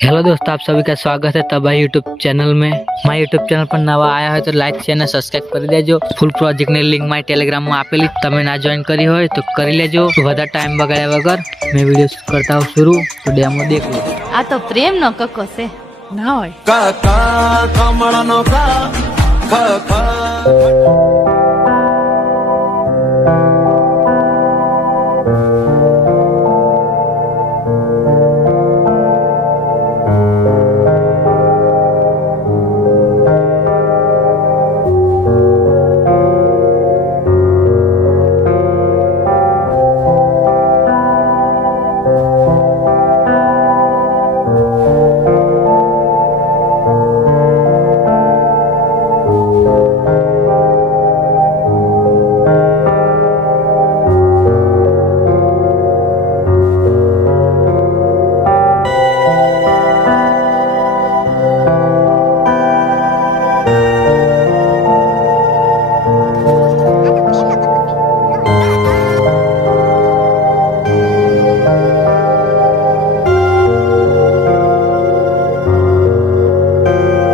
Hello दोस्तों, आप सभी का स्वागत है तबाही यूट्यूब चैनल में। माय यूट्यूब चैनल पर नवा आया है तो लाइक चैनल सब्सक्राइब કરી દેજો। ફૂલ પ્રોજેક્ટ ની લિંક માય ટેલિગ્રામ માં આપેલી, તમે ના જોઈન કરી હોય તો કરી લેજો। તો વધારે ટાઈમ બગાડ્યા વગર मैं वीडियो करता हूँ शुरू, तो डेमो देख लो। આ તો પ્રેમ નો કક્કો છે ના હોય। કાકા કમળનો કા